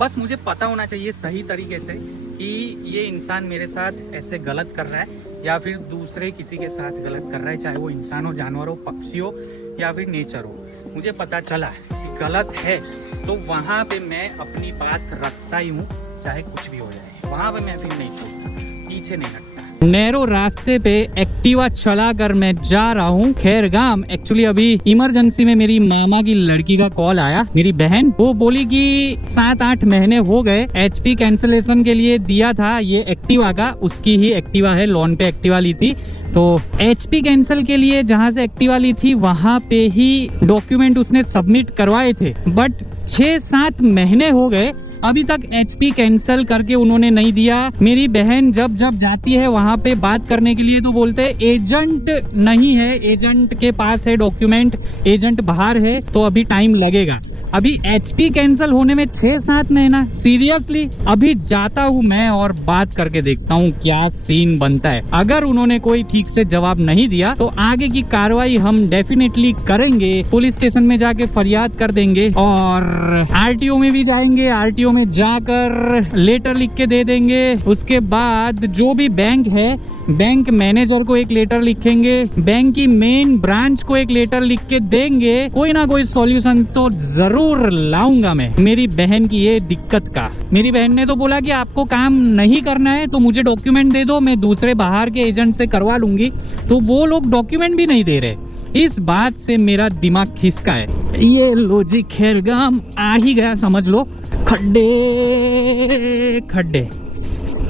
बस मुझे पता होना चाहिए सही तरीके से कि ये इंसान मेरे साथ ऐसे गलत कर रहा है या फिर दूसरे किसी के साथ गलत कर रहा है, चाहे वो इंसान हो, जानवर हो, पक्षी हो या फिर नेचर हो। मुझे पता चला कि गलत है तो वहाँ पे मैं अपनी बात रखता ही हूँ, चाहे कुछ भी हो जाए। वहाँ पे मैं फिर नहीं छोड़ता, पीछे नहीं हटता। नैरो रास्ते पे एक्टिवा चलाकर मैं जा रहा हूँ खैरगाम। एक्चुअली अभी इमरजेंसी में मेरी मामा की लड़की का कॉल आया, मेरी बहन। वो बोली कि 7-8 महीने हो गए HP कैंसलेशन के लिए दिया था ये एक्टिवा का, उसकी ही एक्टिवा है, लोन पे एक्टिवा ली थी। तो HP कैंसिल के लिए जहाँ से एक्टिवा ली थी वहाँ पे ही डॉक्यूमेंट उसने सबमिट करवाए थे, बट 6-7 महीने हो गए अभी तक HP कैंसिल करके उन्होंने नहीं दिया। मेरी बहन जब जाती है वहाँ पे बात करने के लिए तो बोलते हैं एजेंट नहीं है, एजेंट के पास है डॉक्यूमेंट, एजेंट बाहर है तो अभी टाइम लगेगा। अभी HP कैंसिल होने में 6-7 महीना, सीरियसली। अभी जाता हूँ मैं और बात करके देखता हूँ क्या सीन बनता है। अगर उन्होंने कोई ठीक से जवाब नहीं दिया तो आगे की कार्रवाई हम डेफिनेटली करेंगे, पुलिस स्टेशन में जाके फरियाद कर देंगे और RTO में भी जाएंगे, RTO में जाकर लेटर लिख के दे देंगे। उसके बाद जो भी बैंक है, बैंक मैनेजर को एक लेटर लिखेंगे, बैंक की मेन ब्रांच को एक लेटर लिख के देंगे। कोई ना कोई सॉल्यूशन तो जरूर लाऊंगा मैं मेरी बहन की ये दिक्कत का। मेरी बहन ने तो बोला कि आपको काम नहीं करना है तो मुझे डॉक्यूमेंट दे दो, मैं दूसरे बाहर के एजेंट से करवा लूंगी। तो वो लोग डॉक्यूमेंट भी नहीं दे रहे। इस बात से मेरा दिमाग खिसका है। ये लो जी, खैरगाम आ ही गया समझ लो। खड्डे खड्डे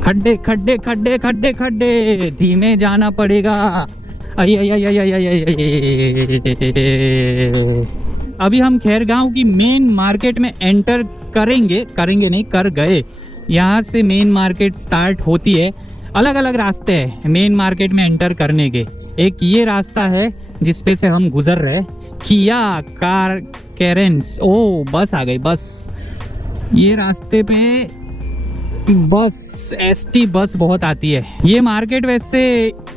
खड्डे खड्डे खड्डे खड्डे खड्डे, धीमे जाना पड़ेगा। आई आई आई आई आई आई आई। अभी हम खैरगांव की मेन मार्केट में एंटर करेंगे नहीं, कर गए। यहाँ से मेन मार्केट स्टार्ट होती है। अलग अलग रास्ते हैं मेन मार्केट में एंटर करने के। एक ये रास्ता है जिसपे से हम गुजर रहे, किया कार कैरेंस। ओ बस आ गई, बस। ये रास्ते पे बस ST बस बहुत आती है। ये मार्केट वैसे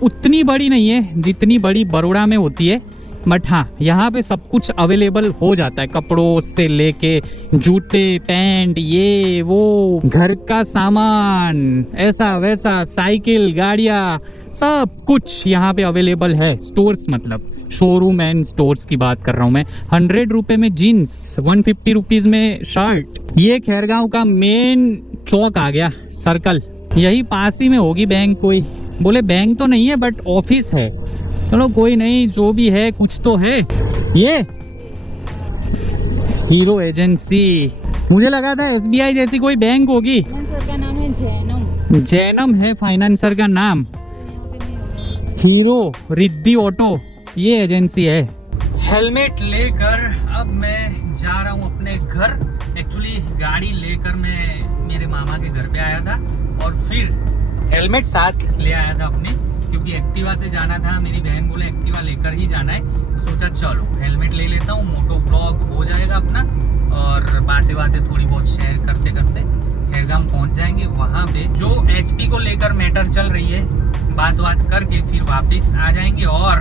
उतनी बड़ी नहीं है जितनी बड़ी बड़ौदा में होती है, बट हाँ यहाँ पे सब कुछ अवेलेबल हो जाता है, कपड़ों से लेके जूते, पैंट, ये वो, घर का सामान, ऐसा वैसा, साइकिल, गाड़ियाँ, सब कुछ यहाँ पे अवेलेबल है। स्टोर्स मतलब शोरूम एंड स्टोर्स की बात कर रहा हूँ मैं। 100 रुपए में जीन्स, 150 रुपीज में शर्ट। ये खैरगांव का मेन चौक आ गया, सर्कल। यही पास ही में होगी बैंक। कोई बोले बैंक तो नहीं है बट ऑफिस है। चलो कोई नहीं, जो भी है कुछ तो है। ये हीरो एजेंसी, मुझे लगा था SBI जैसी कोई बैंक होगी। फाइनेंसर का नाम है जैनम। जैनम है फाइनेंसर का नाम। हीरो रिद्धि ऑटो ये एजेंसी है। हेलमेट लेकर अब मैं जा रहा हूँ अपने घर। एक्चुअली गाड़ी लेकर मैं मेरे मामा के घर पे आया था और फिर हेलमेट साथ ले आया था अपने, क्योंकि एक्टिवा से जाना था। मेरी बहन बोले एक्टिवा लेकर ही जाना है, तो सोचा चलो हेलमेट ले लेता हूँ, मोटो व्लॉग हो जाएगा अपना और बातें थोड़ी बहुत शेयर करते करते खैरगांव पहुँच जाएंगे। वहाँ पे जो HP को लेकर मैटर चल रही है, बात करके फिर वापस आ जाएंगे। और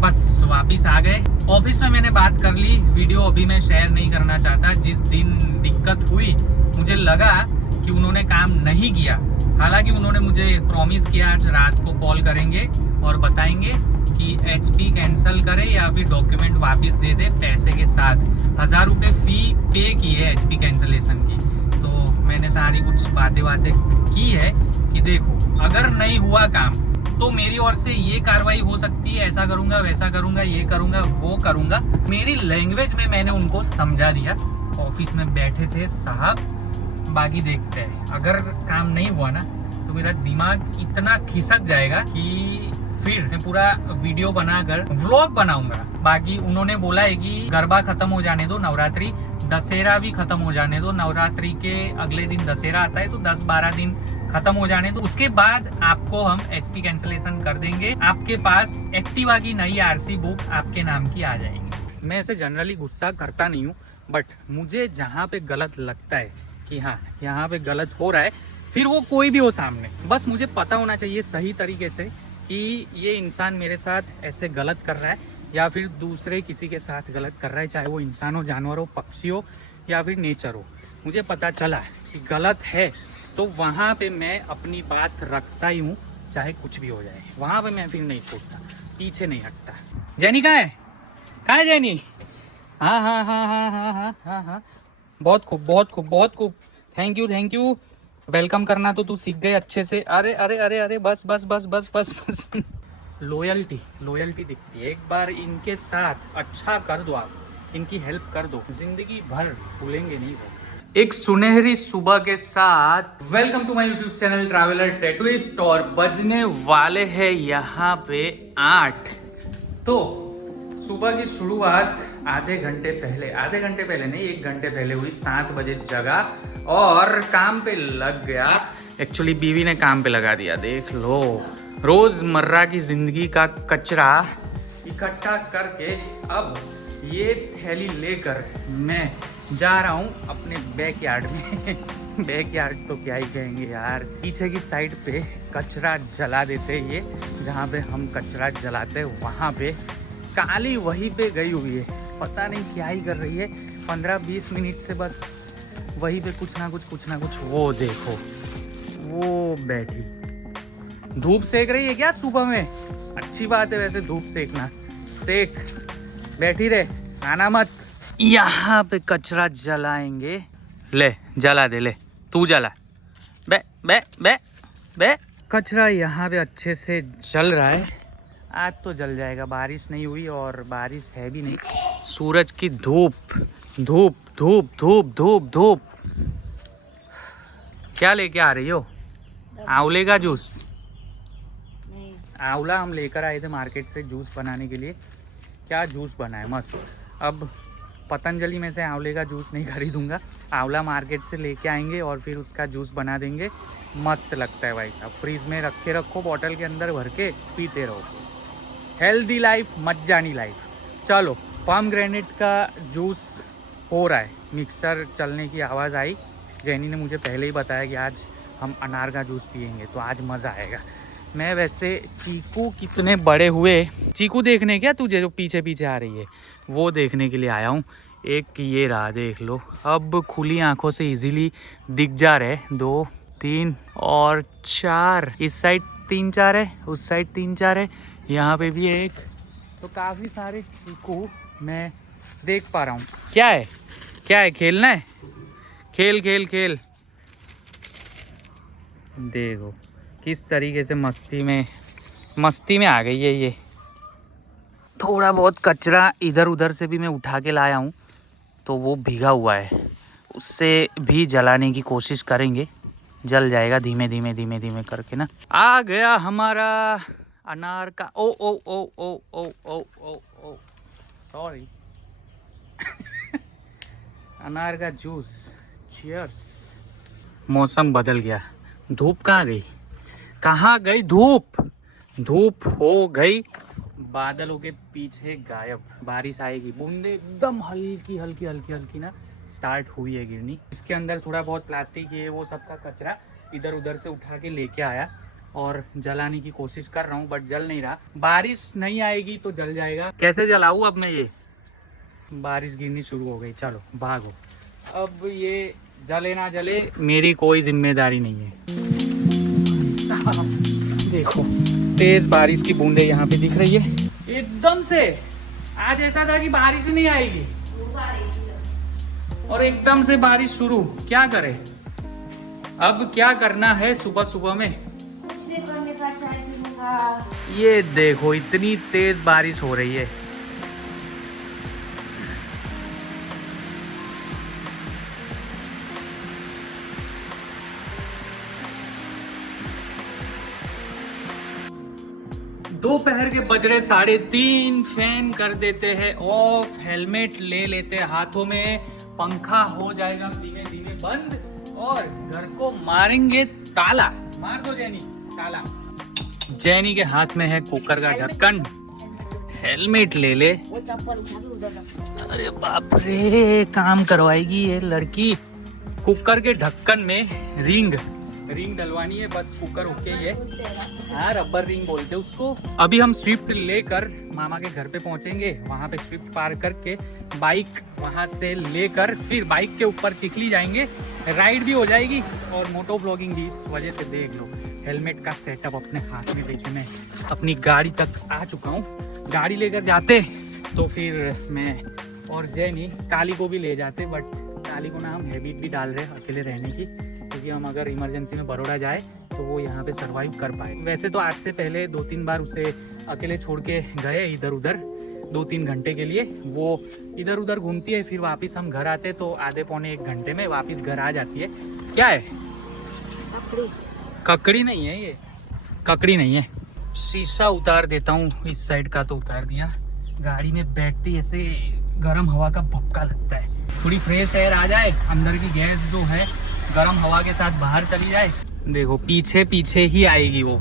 बस वापस आ गए। ऑफिस में मैंने बात कर ली, वीडियो अभी मैं शेयर नहीं करना चाहता। जिस दिन दिक्कत हुई मुझे लगा कि उन्होंने काम नहीं किया, हालांकि उन्होंने मुझे प्रॉमिस किया आज रात को कॉल करेंगे और बताएंगे कि HP कैंसिल करे या फिर डॉक्यूमेंट वापस दे दे पैसे के साथ। 1000 रुपये फी पे की है HP कैंसिलेशन की। तो मैंने सारी कुछ बातें की है कि देखो अगर नहीं हुआ काम तो मेरी ओर से ये कार्रवाई हो सकती है, ऐसा करूंगा, वैसा करूंगा, ये करूंगा, वो करूंगा। मेरी लैंग्वेज में मैंने उनको समझा दिया। ऑफिस में बैठे थे साहब, बाकी देखते हैं। अगर काम नहीं हुआ ना तो मेरा दिमाग इतना खिसक जाएगा कि फिर मैं पूरा वीडियो बनाकर व्लॉग बनाऊंगा। बाकी उन्होंने बोला है कि गरबा खत्म हो जाने दो, नवरात्रि, दशहरा भी खत्म हो जाने दो। नवरात्रि के अगले दिन दशहरा आता है तो 10-12 दिन खत्म हो जाने दो, उसके बाद आपको हम HP कैंसिलेशन कर देंगे। आपके पास एक्टिवा की नई RC बुक आपके नाम की आ जाएगी। मैं ऐसे जनरली गुस्सा करता नहीं हूँ, बट मुझे जहाँ पे गलत लगता है कि हाँ यहाँ पे गलत हो रहा है, फिर वो कोई भी हो सामने, बस मुझे पता होना चाहिए सही तरीके से कि ये इंसान मेरे साथ ऐसे गलत कर रहा है या फिर दूसरे किसी के साथ गलत कर रहा है, चाहे वो इंसान हो, जानवर हो, पक्षी हो या फिर नेचर हो। मुझे पता चला कि गलत है तो वहाँ पे मैं अपनी बात रखता ही हूँ, चाहे कुछ भी हो जाए। वहाँ पे मैं फिर नहीं छोड़ता, पीछे नहीं हटता। जैनी कहाँ है? कहाँ है जैनी? हाँ हाँ हाँ हाँ हाँ हाँ हाँ हाँ, बहुत खूब बहुत खूब बहुत खूब। Thank you. वेलकम करना तो तू सीख गए अच्छे से। अरे अरे अरे अरे, बस बस बस बस बस बस। लॉयल्टी दिखती है। एक बार इनके साथ अच्छा कर दो, आप इनकी हेल्प कर दो, जिंदगी भर भूलेंगे नहीं वो। एक सुनहरी सुबह के साथ welcome to my YouTube channel traveller tattooist. और बजने वाले हैं यहाँ पे 8। तो सुबह की शुरुआत आधे घंटे पहले नहीं, 1 घंटे पहले हुई। 7 बजे जगा और काम पे लग गया। एक्चुअली बीवी ने काम पे लगा दिया। देख लो, रोजमर्रा की जिंदगी का कचरा इकट्ठा करके अब ये थैली लेकर मैं जा रहा हूँ अपने बैकयार्ड में। बैकयार्ड तो क्या ही कहेंगे यार, पीछे की साइड पे कचरा जला देते ये, जहाँ पे हम कचरा जलाते वहाँ पे काली वहीं पे गई हुई है, पता नहीं क्या ही कर रही है। 15-20 मिनट से बस वहीं पे कुछ ना कुछ। वो देखो, वो बैठी धूप सेक रही है क्या सुबह में? अच्छी बात है वैसे धूप सेकना, सेक, बैठी रहे, आना मत। यहाँ पे कचरा जलाएंगे। ले जला दे, ले तू जला। बे बे बे बे। कचरा यहाँ पे अच्छे से जल रहा है। आज तो जल जाएगा, बारिश नहीं हुई और बारिश है भी नहीं। सूरज की धूप धूप धूप धूप धूप धूप। क्या लेके आ रही हो? आंवले का जूस? नहीं, आंवला हम लेकर आए थे मार्केट से जूस बनाने के लिए। क्या जूस बना है मस्त। अब पतंजलि में से आंवले का जूस नहीं खरीदूंगा, आंवला मार्केट से लेके आएंगे और फिर उसका जूस बना देंगे। मस्त लगता है भाई साहब। फ्रीज में रखे रखो, बॉटल के अंदर भर के पीते रहो। हेल्दी लाइफ, मज्जानी लाइफ। चलो, पम ग्रेनेट का जूस हो रहा है। मिक्सर चलने की आवाज़ आई। जैनी ने मुझे पहले ही बताया कि आज हम अनार का जूस पियेंगे, तो आज मज़ा आएगा। मैं वैसे चीकू कितने बड़े हुए, चीकू देखने क्या तुझे जो पीछे पीछे आ रही है, वो देखने के लिए आया हूँ। एक ये रहा, देख लो, अब खुली आंखों से इजीली दिख जा रहे। 2 3 और 4, इस साइड 3-4 है, उस साइड 3-4 है, यहाँ पे भी एक। तो काफ़ी सारे चीकू मैं देख पा रहा हूँ। क्या है खेलना है? खेल। देखो किस तरीके से मस्ती में आ गई है ये। थोड़ा बहुत कचरा इधर उधर से भी मैं उठा के लाया हूँ, तो वो भीगा हुआ है, उससे भी जलाने की कोशिश करेंगे। जल जाएगा धीमे धीमे करके ना। आ गया हमारा अनार का ओ सॉरी अनार का जूस। चीयर्स। मौसम बदल गया, धूप कहाँ गई धूप हो गई बादलों के पीछे गायब। बारिश आएगी, बूंदे एकदम हल्की ना स्टार्ट हुई है गिरनी। इसके अंदर थोड़ा बहुत प्लास्टिक है, वो सब का कचरा इधर उधर से उठा के लेके आया और जलाने की कोशिश कर रहा हूँ, बट जल नहीं रहा। बारिश नहीं आएगी तो जल जाएगा। कैसे जलाऊँ अब मैं ये? बारिश गिरनी शुरू हो गई, चलो भागो। अब ये जले ना जले मेरी कोई जिम्मेदारी नहीं है। देखो तेज बारिश की बूंदे यहाँ पे दिख रही है एकदम से। आज ऐसा था कि बारिश नहीं आएगी और एकदम से बारिश शुरू। क्या करे अब? क्या करना है सुबह में? ये देखो इतनी तेज बारिश हो रही है। दोपहर के बज रहे 3:30। फैन कर देते हैं ऑफ, हेलमेट ले लेते हैं हाथों में, पंखा हो जाएगा धीमे धीमे बंद और घर को मारेंगे ताला। मार दो जैनी ताला। जैनी के हाथ में है कुकर का ढक्कन, हेलमेट ले ले। अरे बाप रे, काम करवाएगी ये लड़की। कुकर के ढक्कन में रिंग रिंग डलवानी है, बस कुकर ओके ही है। हाँ, रबर रिंग बोलते हैं उसको। अभी हम स्विफ्ट लेकर मामा के घर पे पहुंचेंगे, वहाँ पे स्विफ्ट पार्क करके बाइक वहाँ से लेकर फिर बाइक के ऊपर चिखली जाएंगे, राइड भी हो जाएगी और मोटो ब्लॉगिंग भी। इस वजह से देख लो हेलमेट का सेटअप अपने हाथ में लेके मैं अपनी गाड़ी तक आ चुका हूँ। गाड़ी लेकर जाते तो फिर मैं और जैनी काली को भी ले जाते, बट काली को ना हम हैबिट भी डाल रहे हैं अकेले रहने की, क्योंकि हम अगर इमरजेंसी में बड़ौदा जाए तो वो यहाँ पे सरवाइव कर पाए। वैसे तो आज से पहले 2-3 बार उसे अकेले छोड़ के गए इधर उधर 2-3 घंटे के लिए। वो इधर उधर घूमती है, फिर वापस हम घर आते तो आधे पौने 1 घंटे में वापस घर आ जाती है। क्या है? ककड़ी नहीं है ये, ककड़ी नहीं है। शीशा उतार देता हूँ, इस साइड का तो उतार दिया। गाड़ी में बैठती ऐसे गर्म हवा का भपका लगता है, थोड़ी फ्रेश एयर आ जाए, अंदर की गैस जो है गर्म हवा के साथ बाहर चली जाए। देखो पीछे पीछे ही आएगी वो,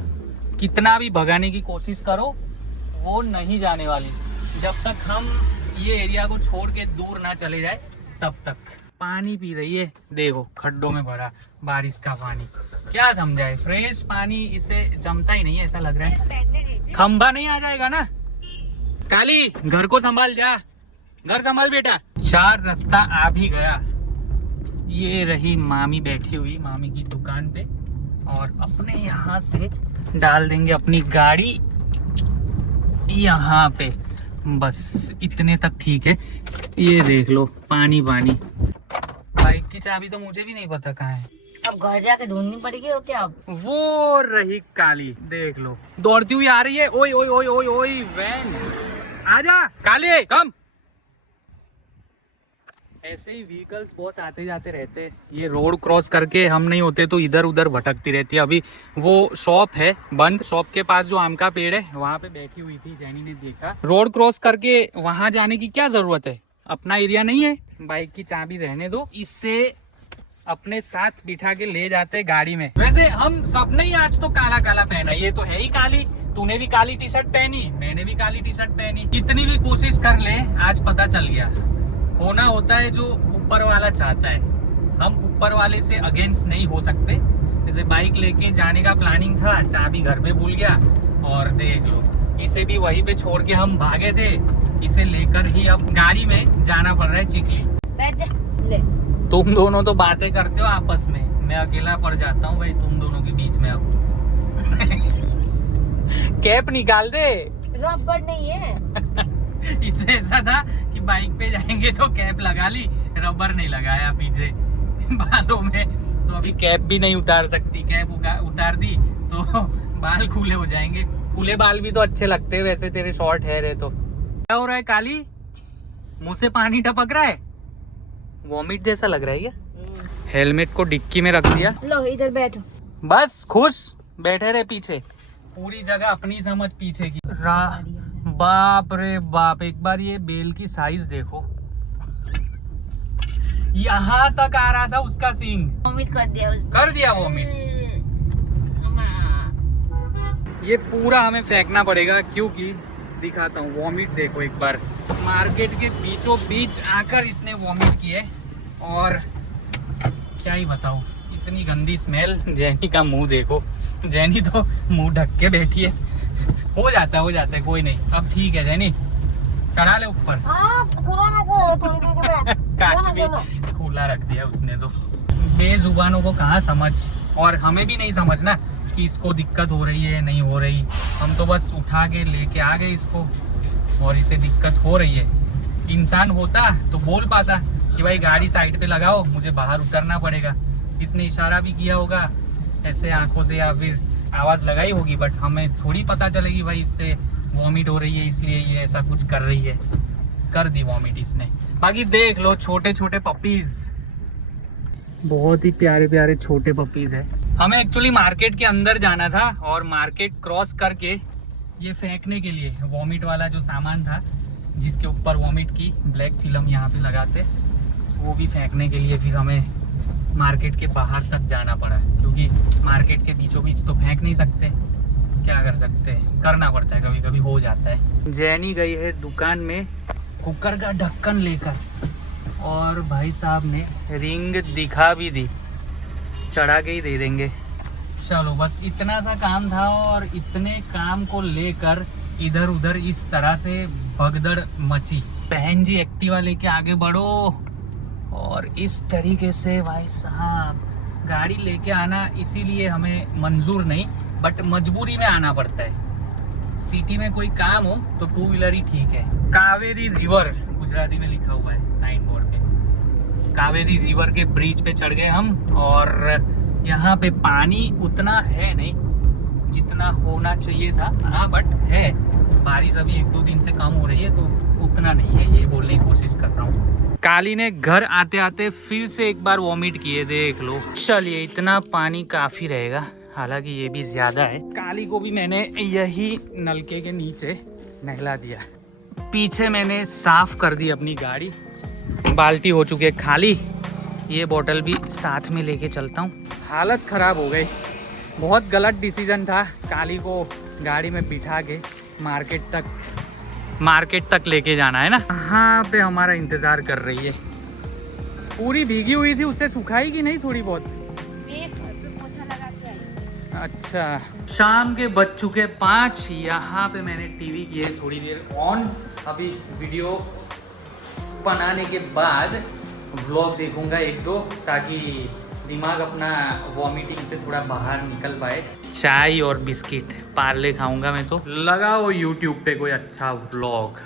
कितना भी भगाने की कोशिश करो वो नहीं जाने वाली जब तक हम ये एरिया को छोड़ के दूर ना चले जाए तब तक। पानी पी रही है, देखो खड्डों में भरा बारिश का पानी, क्या समझाए, फ्रेश पानी इसे जमता ही नहीं है ऐसा लग रहा है। खंबा नहीं आ जाएगा ना। काली घर को संभाल जा, घर संभाल बेटा। 4 रास्ता आ भी गया। ये रही मामी बैठी हुई मामी की दुकान पे, और अपने यहाँ से डाल देंगे अपनी गाड़ी यहाँ पे, बस इतने तक ठीक है। ये देख लो पानी पानी। बाइक की चाबी तो मुझे भी नहीं पता कहाँ है, अब घर जाके ढूंढनी पड़ेगी और क्या। अब वो रही काली, देख लो दौड़ती हुई आ रही है। ओए ओए ओए ओए ओए वैन आजा काली कम। ऐसे ही व्हीकल्स बहुत आते जाते रहते। ये रोड क्रॉस करके हम नहीं होते तो इधर उधर भटकती रहती है। अभी वो शॉप है बंद, शॉप के पास जो आम का पेड़ है वहाँ पे बैठी हुई थी, जैनी ने देखा। रोड क्रॉस करके वहाँ जाने की क्या जरूरत है, अपना एरिया नहीं है। बाइक की चाबी रहने दो, इससे अपने साथ बिठा के ले जाते गाड़ी में। वैसे हम सब ने ही आज तो काला काला पहना, ये तो है ही काली। तूने भी काली टी शर्ट पहनी, मैंने भी काली टी शर्ट पहनी। कितनी भी कोशिश कर ले आज पता चल गया, होना होता है जो ऊपर वाला चाहता है। हम ऊपर वाले से अगेंस्ट नहीं हो सकते। जैसे बाइक लेके जाने का प्लानिंग था, चाबी घर पे भूल गया और देख लो इसे भी वहीं पे छोड़ के हम भागे थे। इसे लेकर ही अब गाड़ी में जाना पड़ रहा है चिखली। बैठ जा ले। तुम दोनों तो बातें करते हो आपस में, मैं अकेला पड़ जाता हूँ भाई तुम दोनों के बीच में। अब कैप निकाल दे। रबड़ नहीं है। इसे ऐसा था कि बाइक पे जाएंगे तो कैप लगा ली, रबर नहीं लगाया पीछे बालों में, तो अभी कैप भी नहीं उतार सकती। कैप उतार दी तो बाल खुले हो जाएंगे। खुले बाल भी तो अच्छे लगते हैं वैसे, तेरे शॉर्ट हेयर है तो। क्या हो रहा है काली, मुंह से पानी टपक रहा है, वॉमिट जैसा लग रहा है क्या? हेलमेट को डिक्की में रख दिया। लो इधर बैठो। बस खुश बैठे रहे पीछे, पूरी जगह अपनी समझ पीछे की। बाप रे बाप, एक बार ये बेल की साइज देखो, यहाँ तक आ रहा था उसका सींग। वॉमिट कर दिया उसने। कर दिया वॉमिट। ये पूरा हमें फेंकना पड़ेगा, क्योंकि दिखाता हूँ वॉमिट देखो एक बार। मार्केट के बीचों बीच आकर इसने वॉमिट की है, और क्या ही बताऊँ, इतनी गंदी स्मेल। जैनी का मुंह देखो, जैनी तो मुंह ढक के बैठी है। हो जाता है कोई नहीं, अब ठीक है जैनी, चढ़ा ले ऊपर। कांच भी खुला रख दिया उसने तो। बेजुबानों को कहाँ समझ, और हमें भी नहीं समझना कि इसको दिक्कत हो रही है नहीं हो रही। हम तो बस उठा के लेके आ गए इसको, और इसे दिक्कत हो रही है। इंसान होता तो बोल पाता कि भाई गाड़ी साइड पे लगाओ, मुझे बाहर उतरना पड़ेगा। इसने इशारा भी किया होगा ऐसे आंखों से, या फिर आवाज़ लगाई होगी, बट हमें थोड़ी पता चलेगी भाई इससे वॉमिट हो रही है इसलिए ये ऐसा कुछ कर रही है। कर दी वॉमिट इसने। बाकी देख लो छोटे छोटे पपीज, बहुत ही प्यारे प्यारे छोटे पपीज है। हमें एक्चुअली मार्केट के अंदर जाना था, और मार्केट क्रॉस करके ये फेंकने के लिए वॉमिट वाला जो सामान था जिसके ऊपर वॉमिट की ब्लैक फिल्म यहाँ पे लगाते, वो भी फेंकने के लिए फिर हमें मार्केट के बाहर तक जाना पड़ा, क्योंकि मार्केट के बीचों बीच तो फेंक नहीं सकते, क्या कर सकते हैं, करना पड़ता है, कभी कभी हो जाता है। जैनी गई है दुकान में कुकर का ढक्कन लेकर, और भाई साहब ने रिंग दिखा भी दी, चढ़ा के ही दे देंगे। चलो बस इतना सा काम था और इतने काम को लेकर इधर उधर इस तरह से भगदड़ मची। बहन जी एक्टिवा लेके आगे बढ़ो और इस तरीके से भाई साहब गाड़ी लेके आना इसीलिए हमें मंजूर नहीं, बट मजबूरी में आना पड़ता है। सिटी में कोई काम हो तो टू व्हीलर ही ठीक है। कावेरी रिवर गुजराती में लिखा हुआ है साइन बोर्ड पे। कावेरी रिवर के ब्रिज पे चढ़ गए हम और यहाँ पे पानी उतना है नहीं जितना होना चाहिए था। हाँ बट है, बारिश अभी 1-2 दिन से कम हो रही है तो उतना नहीं है, ये बोलने की कोशिश कर रहा हूँ। काली ने घर आते आते फिर से एक बार वॉमिट किए, देख लो। चलिए इतना पानी काफी रहेगा, हालांकि ये भी ज्यादा है। काली को भी मैंने यही नलके के नीचे नहला दिया। पीछे मैंने साफ कर दी अपनी गाड़ी, बाल्टी हो चुकी है खाली। ये बोतल भी साथ में लेके चलता हूँ। हालत खराब हो गई, बहुत गलत डिसीजन था काली को गाड़ी में बिठा के मार्केट तक लेके जाना है ना। यहाँ पे हमारा इंतजार कर रही है। पूरी भीगी हुई थी, उसे सुखाई कि नहीं थोड़ी बहुत? अच्छा, शाम के बज चुके 5। यहाँ पे मैंने टीवी की है थोड़ी देर ऑन। अभी वीडियो बनाने के बाद व्लॉग देखूंगा 1-2, ताकि दिमाग अपना वॉमिटिंग से थोड़ा बाहर निकल पाए। चाय और बिस्किट पार्ले खाऊंगा मैं तो। लगाओ यूट्यूब पे कोई अच्छा व्लॉग।